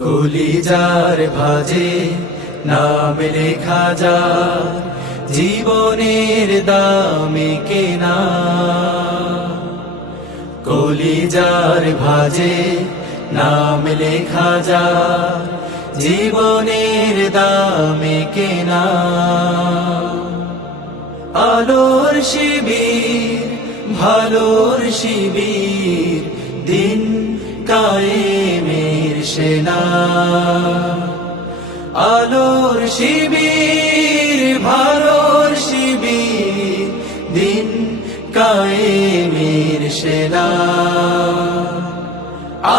কলিজার ভাঁজে নাম লেখা যায়, জীবনের দামে কেনা। কলিজার ভাঁজে নাম লেখা যায়, জীবনের দামে কেনা। আলোর শিবির, ভালোর শিবির, দিন কায়েমের সেনা। আলোর শিবির, ভালোর শিবির, দিন কায়েমের সেনা।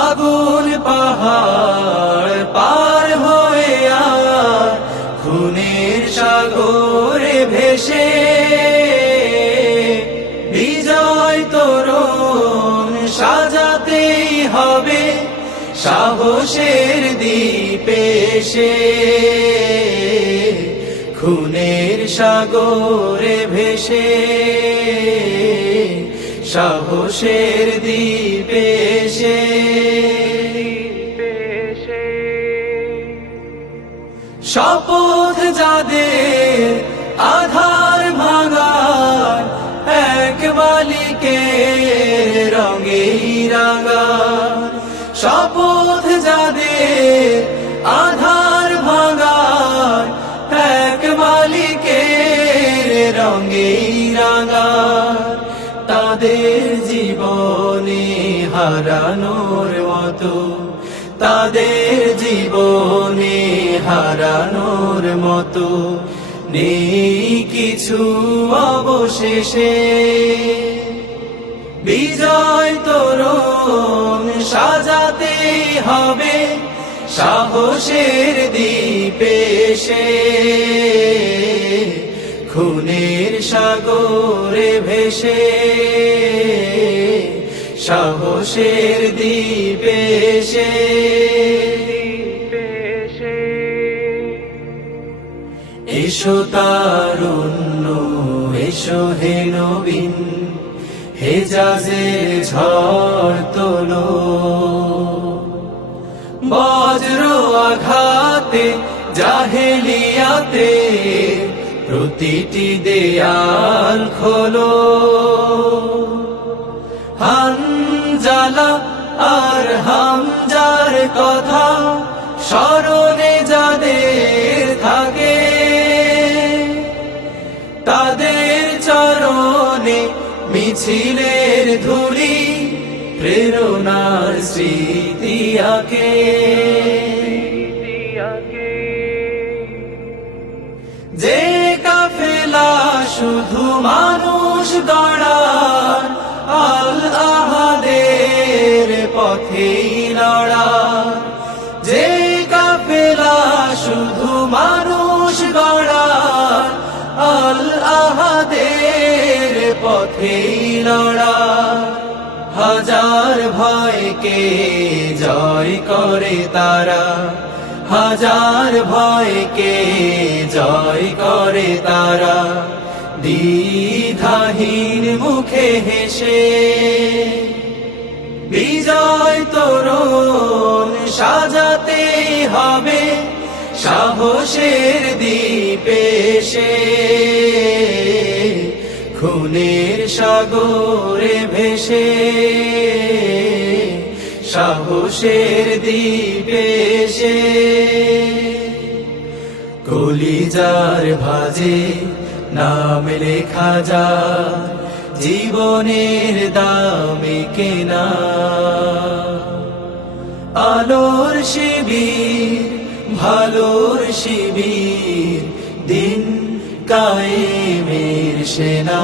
আগুন পাহাড় পার হয়ে আর খুনের সাগরে ভেসে, বিজয় তোরণ সাজাতেই হবে সাহসের দ্বীপে এসে। খুনের সাগরে ভেসে, সাহসের দ্বীপে এসে। শপথ যাদের আধার ভাঙার, এক মালিকের রঙেই রাঙা। শপথ যাদের আধার ভাঙার, এক মালিকের রঙেই রাঙা। তাদের জীবনে হারানোর মতো, তাদের জীবনে হারানোর মতো নেই কিছু অবশেষে। বিজয় তোরণ সাজাতেই হবে সাহসের দ্বীপে এসে। খুনের সাগরে ভেসে, সাহসের দ্বীপে এসে। এসো তারুণ্য, এসো হে নবীন, হেজাজের ঝড় তোলো। বজ্র আঘাতে জাহেলিয়াতে প্রতিটি দেয়াল খোলো। হানজালা আর হামজার কথা স্মরণে যাদের থাকে, তাদের চরণে মিছিলের ধুলি প্রেরণার স্মৃতি আঁকে। যে কাফেলা শুধু মানুষ গড়ার, আল আহাদের পথেই লড়া। যে কাফেলা শুধু মানুষ গড়ার, আল আহাদের পথেই লড়া। হাজার ভয়কে জয় করে তারা, হাজার ভয়কে জয় করে তারা। দ্বিধাহীন মুখে হেসে, বিজয় তোরণ সাজাতে হবে সাহসের দ্বীপে এসে। খুনের সাগরে ভেসে, সাহসের দ্বীপে এসে। কলিজার ভাঁজে নাম লেখা যায়, জীবনের দামে কেনা। আলোর শিবির, ভালোর শিবির, দিন কায়েমের সেনা।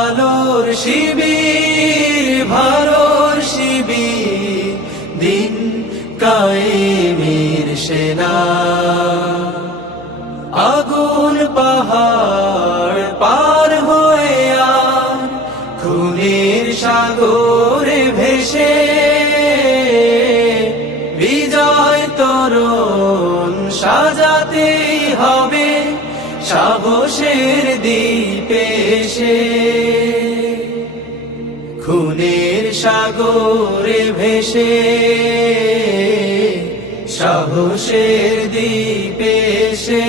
আলোর শিবির, ভালোর শিবির, দিন কায়েমের সেনা। আগুন পাহাড় পার হয়ে আর খুনের সাগরে ভেসে, বিজয় তোরণ সাজাতেই হবে সাহসের দ্বীপে এসে। খুনের সাগরে ভেসে সাহসের দ্বীপে এসে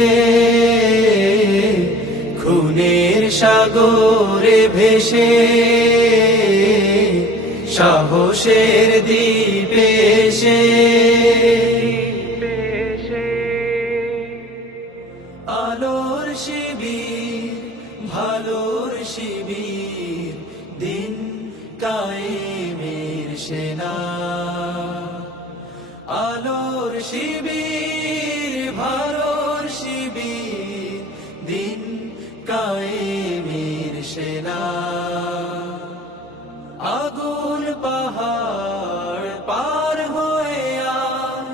খুনের সাগরে ভেসে সাহসের দ্বীপে এসে আলোর শিবির ভালোর শিবির দিন কায়েমের সেনা আলোর শিবির ভালোর শিবির দিন কায়েমের সেনা আগুন পাহাড় পার হয়ে আর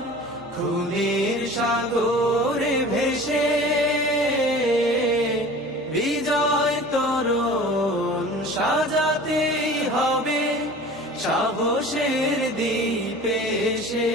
খুনের সাগরে ভেসে বিজয় তরুণ সাজাতে হবে সাহসের দ্বীপে এসে।